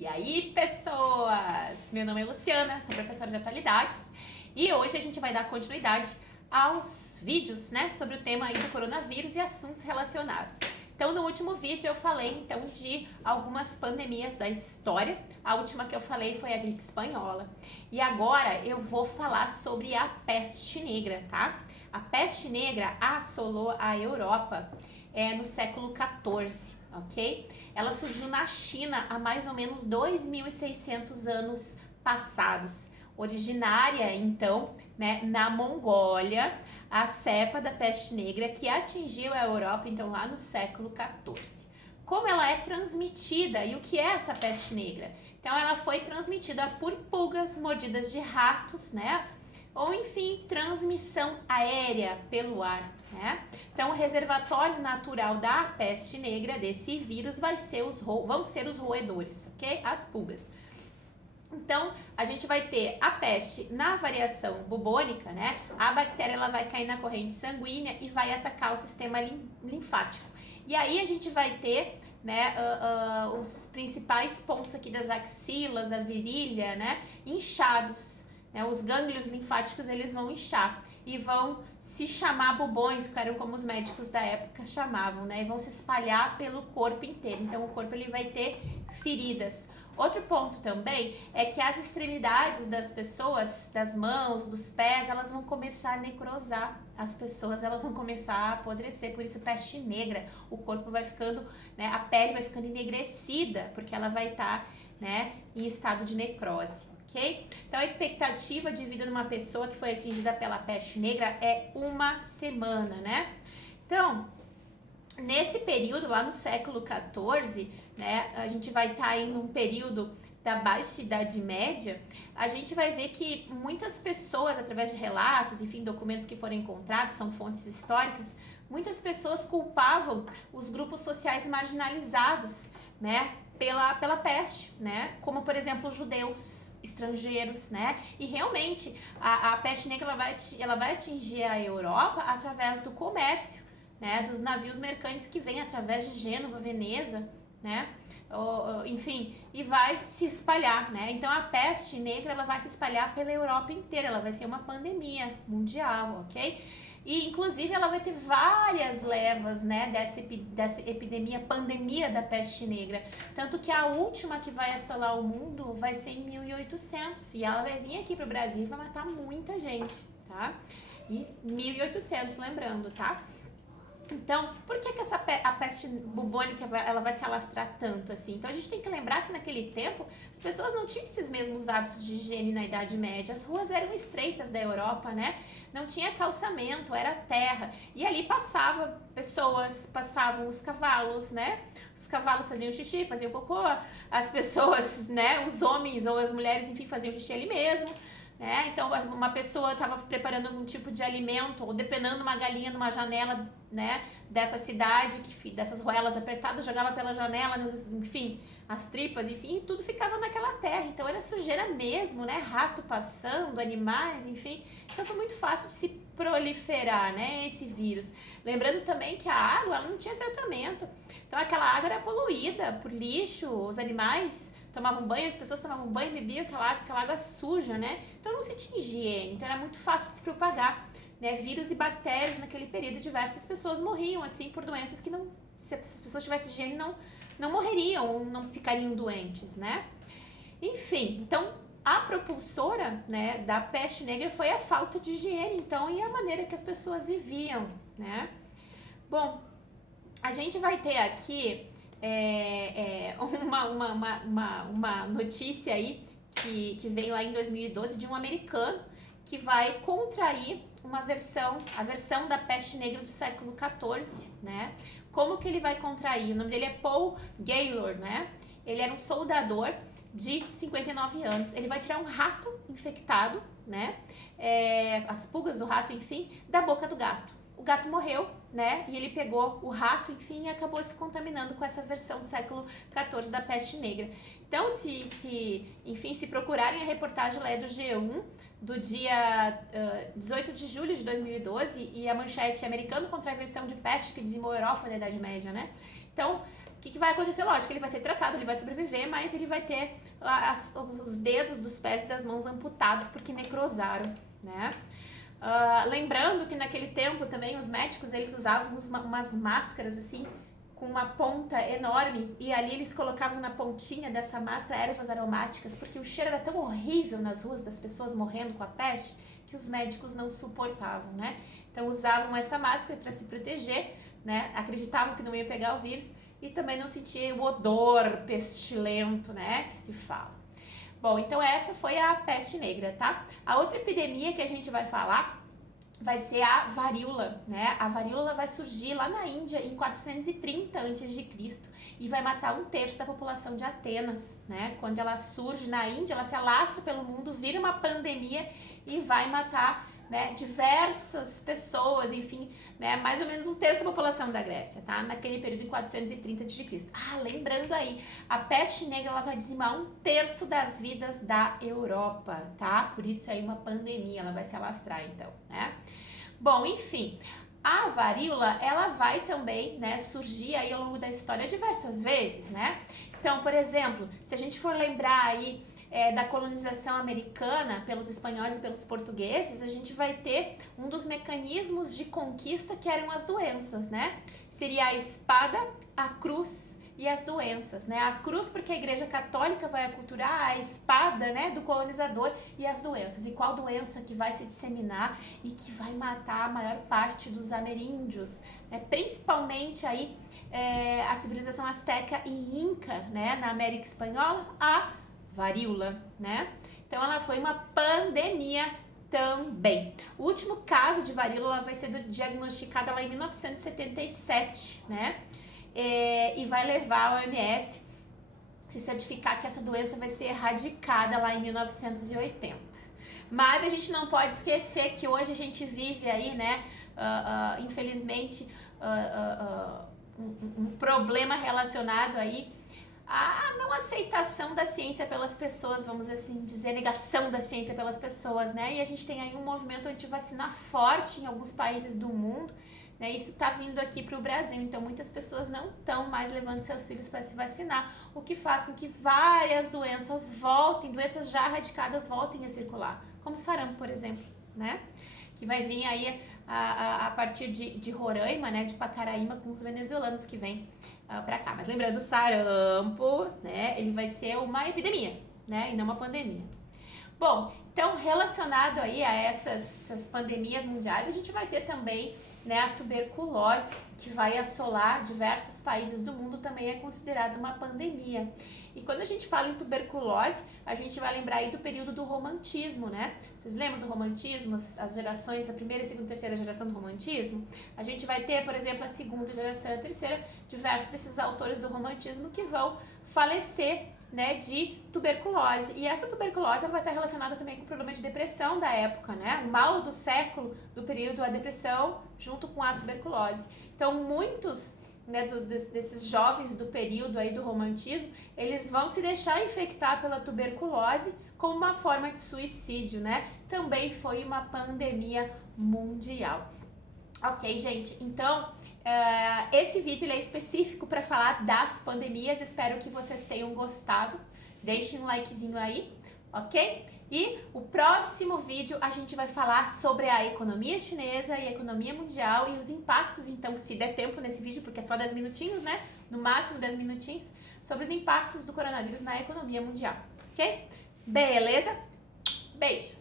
E aí, pessoas! Meu nome é Luciana, sou professora de atualidades e hoje a gente vai dar continuidade aos vídeos, né, sobre o tema aí do coronavírus e assuntos relacionados. Então, no último vídeo eu falei então de algumas pandemias da história. A última que eu falei foi a gripe espanhola. E agora eu vou falar sobre a peste negra, tá? A peste negra assolou a Europa no século XIV, ok? Ela surgiu na China há mais ou menos 2.600 anos passados. Originária, então, né, na Mongólia, a cepa da peste negra que atingiu a Europa, então, lá no século XIV. Como ela é transmitida e o que é essa peste negra? Então, ela foi transmitida por pulgas mordidas de ratos, né? Ou, enfim, transmissão aérea pelo ar, né? Então, o reservatório natural da peste negra, desse vírus, vão ser os roedores, ok? As pulgas. Então, a gente vai ter a peste na variação bubônica, né? A bactéria ela vai cair na corrente sanguínea e vai atacar o sistema linfático. E aí a gente vai ter, né, os principais pontos aqui das axilas, a virilha, né, inchados. Né? Os gânglios linfáticos eles vão inchar e vão se chamar bubões, que eram como os médicos da época chamavam, né? E vão se espalhar pelo corpo inteiro. Então, o corpo ele vai ter feridas. Outro ponto também é que as extremidades das pessoas, das mãos, dos pés, elas vão começar a necrosar. As pessoas elas vão começar a apodrecer, por isso peste negra. O corpo vai ficando, né, a pele vai ficando enegrecida, porque ela vai estar, né, em estado de necrose. Okay? Então, a expectativa de vida de uma pessoa que foi atingida pela peste negra é 1 semana, né? Então, nesse período, lá no século XIV, né, a gente vai estar aí num período da Baixa Idade Média, a gente vai ver que muitas pessoas, através de relatos, enfim, documentos que foram encontrados, são fontes históricas, muitas pessoas culpavam os grupos sociais marginalizados, né, pela peste, né, como, por exemplo, os judeus, estrangeiros, né? E realmente a peste negra ela vai atingir a Europa através do comércio, né? Dos navios mercantes que vêm através de Gênova, Veneza, né? Enfim, e vai se espalhar, né? Então a peste negra ela vai se espalhar pela Europa inteira, ela vai ser uma pandemia mundial, ok? E inclusive ela vai ter várias levas, né, dessa epidemia, pandemia da peste negra. Tanto que a última que vai assolar o mundo vai ser em 1800 e ela vai vir aqui pro Brasil e vai matar muita gente, tá? E 1800, lembrando, tá? Então, por que a peste bubônica ela vai se alastrar tanto assim? Então, a gente tem que lembrar que naquele tempo as pessoas não tinham esses mesmos hábitos de higiene na Idade Média. As ruas eram estreitas da Europa, né? Não tinha calçamento, era terra. E ali passavam os cavalos, né? Os cavalos faziam xixi, faziam cocô. As pessoas, né? Os homens ou as mulheres, enfim, faziam xixi ali mesmo. Né? Então, uma pessoa estava preparando algum tipo de alimento ou depenando uma galinha numa janela, né, dessa cidade, dessas roelas apertadas, jogava pela janela, enfim, as tripas, enfim, tudo ficava naquela terra. Então, era sujeira mesmo, né? Rato passando, animais, enfim. Então, foi muito fácil de se proliferar, né, esse vírus. Lembrando também que a água ela não tinha tratamento. Então, aquela água era poluída por lixo, os animais tomavam banho, as pessoas tomavam banho e bebiam aquela água suja, né? Então não se tinha higiene, então era muito fácil de se propagar, né? Vírus e bactérias naquele período, diversas pessoas morriam, assim, por doenças que não, se as pessoas tivessem higiene, não morreriam ou não ficariam doentes, né? Enfim, então a propulsora, né, da peste negra foi a falta de higiene, então, e a maneira que as pessoas viviam, né? Bom, a gente vai ter aqui uma notícia aí que veio lá em 2012 de um americano que vai contrair a versão da peste negra do século XIV, né? Como que ele vai contrair? O nome dele é Paul Gaylor, né? Ele era um soldador de 59 anos. Ele vai tirar um rato infectado, né? As pulgas do rato, enfim, da boca do gato. O gato morreu, né? E ele pegou o rato, enfim, e acabou se contaminando com essa versão do século XIV da peste negra. Então, se procurarem a reportagem, ela é do G1, do dia 18 de julho de 2012, e a manchete americano contra a versão de peste que dizimou a Europa na Idade Média, né? Então, o que vai acontecer? Lógico, ele vai ser tratado, ele vai sobreviver, mas ele vai ter os dedos dos pés e das mãos amputados porque necrosaram, né? Lembrando que naquele tempo também os médicos, eles usavam umas máscaras assim, com uma ponta enorme, e ali eles colocavam na pontinha dessa máscara ervas aromáticas, porque o cheiro era tão horrível nas ruas das pessoas morrendo com a peste, que os médicos não suportavam, né? Então usavam essa máscara para se proteger, né? Acreditavam que não ia pegar o vírus e também não sentiam o odor pestilento, né? Que se fala. Bom, então essa foi a peste negra, tá? A outra epidemia que a gente vai falar vai ser a varíola, né? A varíola vai surgir lá na Índia em 430 a.C. e vai matar 1/3 da população de Atenas, né? Quando ela surge na Índia, ela se alastra pelo mundo, vira uma pandemia e vai matar, né, diversas pessoas, enfim, né, mais ou menos 1/3 da população da Grécia, tá? Naquele período em 430 a.C. Lembrando aí, a peste negra ela vai dizimar 1/3 das vidas da Europa, tá? Por isso aí uma pandemia, ela vai se alastrar então, né? Bom, enfim, a varíola, ela vai também, né, surgir aí ao longo da história diversas vezes, né? Então, por exemplo, se a gente for lembrar aí da colonização americana pelos espanhóis e pelos portugueses, a gente vai ter um dos mecanismos de conquista que eram as doenças, né? Seria a espada, a cruz e as doenças, né? A cruz porque a Igreja Católica vai aculturar, a espada, né, do colonizador, e as doenças. E qual doença que vai se disseminar e que vai matar a maior parte dos ameríndios, né? Principalmente aí a civilização asteca e inca, né, na América Espanhola, a varíola, né? Então ela foi uma pandemia também. O último caso de varíola vai ser diagnosticado lá em 1977, né? E vai levar a OMS se certificar que essa doença vai ser erradicada lá em 1980. Mas a gente não pode esquecer que hoje a gente vive aí, né, infelizmente, um problema relacionado aí a não aceitação da ciência pelas pessoas, vamos assim dizer, negação da ciência pelas pessoas, né? E a gente tem aí um movimento anti-vacina forte em alguns países do mundo, né? Isso tá vindo aqui para o Brasil, então muitas pessoas não estão mais levando seus filhos para se vacinar, o que faz com que várias doenças voltem, doenças já erradicadas voltem a circular, como sarampo, por exemplo, né? Que vai vir aí a partir de Roraima, né? De Pacaraíma, com os venezuelanos que vêm pra cá. Mas lembrando, o sarampo, né, ele vai ser uma epidemia, né, e não uma pandemia. Bom, então relacionado aí a essas pandemias mundiais, a gente vai ter também, né, a tuberculose, que vai assolar diversos países do mundo, também é considerada uma pandemia. E quando a gente fala em tuberculose, a gente vai lembrar aí do período do romantismo, né? Vocês lembram do romantismo, as gerações, a primeira, segunda e terceira geração do romantismo? A gente vai ter, por exemplo, a segunda geração e a terceira, diversos desses autores do romantismo que vão falecer, né, de tuberculose. E essa tuberculose ela vai estar relacionada também com o problema de depressão da época, né? O mal do século, do período, a depressão, junto com a tuberculose. Então, muitos, né, desses jovens do período aí do romantismo, eles vão se deixar infectar pela tuberculose como uma forma de suicídio, né? Também foi uma pandemia mundial. Ok, gente? Então, esse vídeo ele é específico para falar das pandemias. Espero que vocês tenham gostado. Deixem um likezinho aí, ok? E o próximo vídeo a gente vai falar sobre a economia chinesa e a economia mundial e os impactos, então, se der tempo nesse vídeo, porque é só 10 minutinhos, né? No máximo 10 minutinhos, sobre os impactos do coronavírus na economia mundial, ok? Beleza? Beijo!